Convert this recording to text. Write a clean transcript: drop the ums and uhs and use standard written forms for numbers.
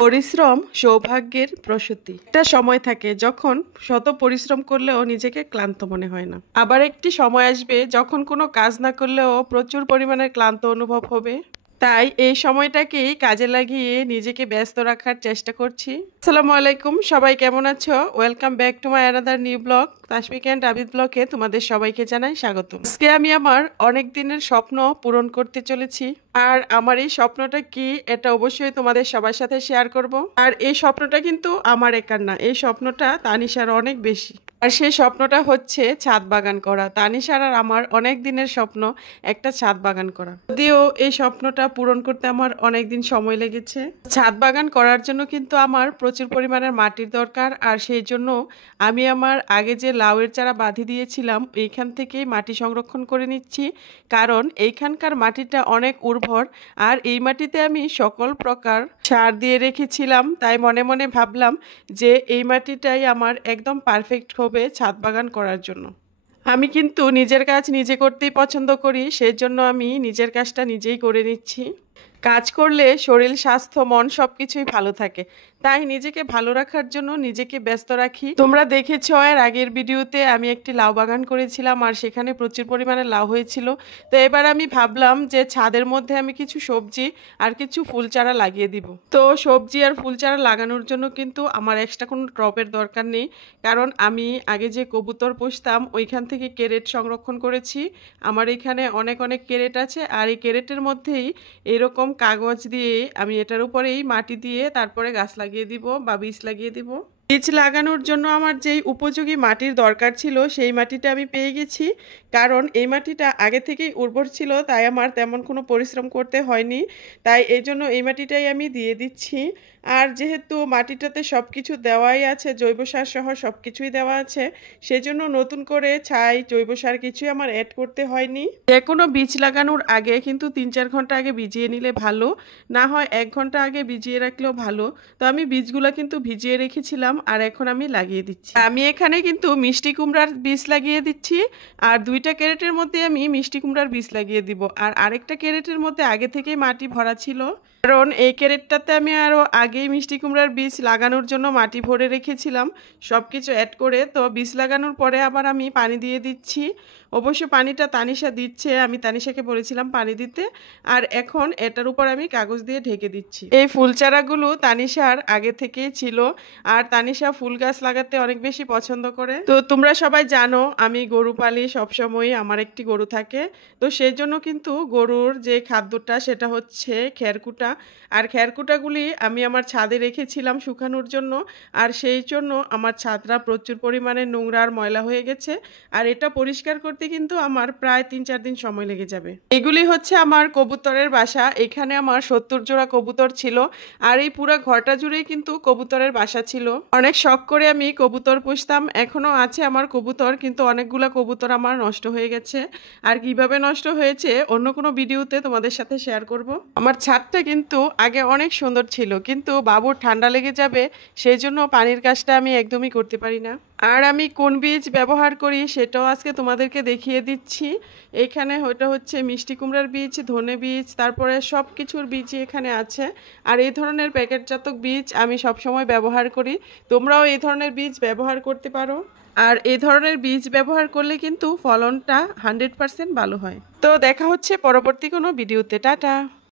পরিশ্রম সৌভাগ্যের প্রসূতি। একটা সময় থাকে যখন শত পরিশ্রম করলেও নিজেকে ক্লান্ত মনে হয় না। আবার একটি সময় আসবে যখন কোনো কাজ না করলেও প্রচুর পরিমাণে ক্লান্ত অনুভব হবে। তাই এই সময়টাকেই কাজে লাগিয়ে নিজেকে ব্যস্ত রাখার চেষ্টা করছি। আসসালামু আলাইকুম, সবাই কেমন আছো? Welcome back to my another new vlog. Tasfiq and Abid ব্লগে তোমাদের সবাইকে জানাই স্বাগত। আজকে আমি আমার অনেক দিনের স্বপ্ন পূরণ করতে চলেছি। আর আমার এই স্বপ্নটা কি, এটা অবশ্যই তোমাদের সবার সাথে শেয়ার করব। আর এই স্বপ্নটা কিন্তু আমার একার না, এই স্বপ্নটা তানিশার অনেক বেশি। আর সেই স্বপ্নটা হচ্ছে ছাদ বাগান করা। তানিশার আর আমার অনেক দিনের স্বপ্ন একটা ছাদ বাগান করা। যদিও এই স্বপ্নটা পূরণ করতে আমার অনেক দিন সময় লেগেছে। ছাদ বাগান করার জন্য কিন্তু আমার প্রচুর পরিমাণের মাটির দরকার। আর সেই জন্য আমি আমার আগে যে লাউয়ের চারা বাঁধি দিয়েছিলাম এইখান থেকেই মাটি সংরক্ষণ করে নিচ্ছি, কারণ এইখানকার মাটিটা অনেক উর্বর। আর এই মাটিতে আমি সকল প্রকার সার দিয়ে রেখেছিলাম, তাই মনে মনে ভাবলাম যে এই মাটিটাই আমার একদম পারফেক্ট হবে ছাদ বাগান করার জন্য। আমি কিন্তু নিজের কাজ নিজে করতেই পছন্দ করি, সেই জন্য আমি নিজের কাজটা নিজেই করে নিচ্ছি। কাজ করলে শরীর, স্বাস্থ্য, মন সবকিছুই ভালো থাকে। তাই নিজেকে ভালো রাখার জন্য নিজেকে ব্যস্ত রাখি। তোমরা দেখেছো এর আগের ভিডিওতে আমি একটি লাউ বাগান করেছিলাম, আর সেখানে প্রচুর পরিমাণে লাউ হয়েছিল। তো এবার আমি ভাবলাম যে ছাদের মধ্যে আমি কিছু সবজি আর কিছু ফুল চারা লাগিয়ে দিব। তো সবজি আর ফুল চারা লাগানোর জন্য কিন্তু আমার এক্সট্রা কোনো টবের দরকার নেই, কারণ আমি আগে যে কবুতর পুষতাম ওইখান থেকে ক্যারেট সংরক্ষণ করেছি। আমার এখানে অনেক অনেক ক্যারেট আছে, আর এই ক্যারেটের মধ্যেই এরকম কাগজ দিয়ে আমি এটার উপরেই মাটি দিয়ে তারপরে গাছ লাগিয়ে দিব বা বীজ লাগিয়ে দিব। বীজ লাগানোর জন্য আমার যেই উপযোগী মাটির দরকার ছিল সেই মাটিটা আমি পেয়ে গেছি, কারণ এই মাটিটা আগে থেকেই উর্বর ছিল, তাই আমার তেমন কোনো পরিশ্রম করতে হয়নি। তাই এই জন্য এই মাটিটাই আমি দিয়ে দিচ্ছি। আর যেহেতু মাটিটাতে সব কিছু দেওয়াই আছে, জৈব সার সহ সব কিছুই দেওয়া আছে, সেজন্য নতুন করে ছাই, জৈব সার কিছুই আমার অ্যাড করতে হয়নি। যে কোনো বীজ লাগানোর আগে কিন্তু 3-4 ঘন্টা আগে ভিজিয়ে নিলে ভালো, না হয় 1 ঘন্টা আগে ভিজিয়ে রাখলেও ভালো। তো আমি বীজগুলো কিন্তু ভিজিয়ে রেখেছিলাম, আর এখন আমি লাগিয়ে দিচ্ছি। আমি এখানে কিন্তু মিষ্টি কুমড়ার বীজ লাগিয়ে দিচ্ছি, আর 2টা ক্যারেটের মধ্যে আমি মিষ্টি কুমড়ার বীজ লাগিয়ে দিব। আর আরেকটা ক্যারেটের মধ্যে আগে থেকেই মাটি ভরা ছিল, কারণ এই ক্যারেটটাতে আমি আরও আগেই মিষ্টি কুমড়ার বীজ লাগানোর জন্য মাটি ভরে রেখেছিলাম সব কিছু অ্যাড করে। তো বীজ লাগানোর পরে আবার আমি পানি দিয়ে দিচ্ছি। অবশ্য পানিটা তানিশা দিচ্ছে, আমি তানিশাকে বলেছিলাম পানি দিতে। আর এখন এটার উপর আমি কাগজ দিয়ে ঢেকে দিচ্ছি। এই ফুল চারাগুলো তানিশার আগে থেকেই ছিল, আর তানিশা ফুল গাছ লাগাতে অনেক বেশি পছন্দ করে। তো তোমরা সবাই জানো আমি গরু পালি, সবসময় আমার একটি গরু থাকে। তো সেই জন্য কিন্তু গরুর যে খাদ্যটা সেটা হচ্ছে খেরকুটা। আর খেরকুটাগুলি আমি আমার ছাদে রেখেছিলাম শুকানোর জন্য, আর সেই জন্য আমার ছাদটা প্রচুর পরিমাণে নোংরা আর ময়লা হয়ে গেছে। আর এটা পরিষ্কার করতে কিন্তু আমার প্রায় 3-4 দিন সময় লেগে যাবে। এগুলি হচ্ছে আমার কবুতরের বাসা। এখানে আমার 70 জোড়া কবুতর ছিল, আর এই পুরো ঘরটা জুড়েই কিন্তু কবুতরের বাসা ছিল। অনেক শখ করে আমি কবুতর পুষতাম, এখনো আছে আমার কবুতর, কিন্তু অনেকগুলা কবুতর আমার নষ্ট হয়ে গেছে। আর কিভাবে নষ্ট হয়েছে অন্য কোনো ভিডিওতে তোমাদের সাথে শেয়ার করব। আমার ছাদটা কিন্তু আগে অনেক সুন্দর ছিল, কিন্তু বাবুর ঠান্ডা লেগে যাবে সেই জন্য পানির কাজটা আমি একদমই করতে পারি না। আর আমি কোন বীজ ব্যবহার করি সেটাও আজকে তোমাদেরকে দেখিয়ে দিচ্ছি। এখানে ওটা হচ্ছে মিষ্টি কুমড়ার বীজ, ধনে বীজ, তারপরে সব কিছুর বীজই এখানে আছে। আর এই ধরনের প্যাকেটজাতক বীজ আমি সবসময় ব্যবহার করি, তোমরাও এই ধরনের বীজ ব্যবহার করতে পারো। আর এই ধরনের বীজ ব্যবহার করলে কিন্তু ফলনটা 100% ভালো হয়। তো দেখা হচ্ছে পরবর্তী কোনো ভিডিওতে। টাটা।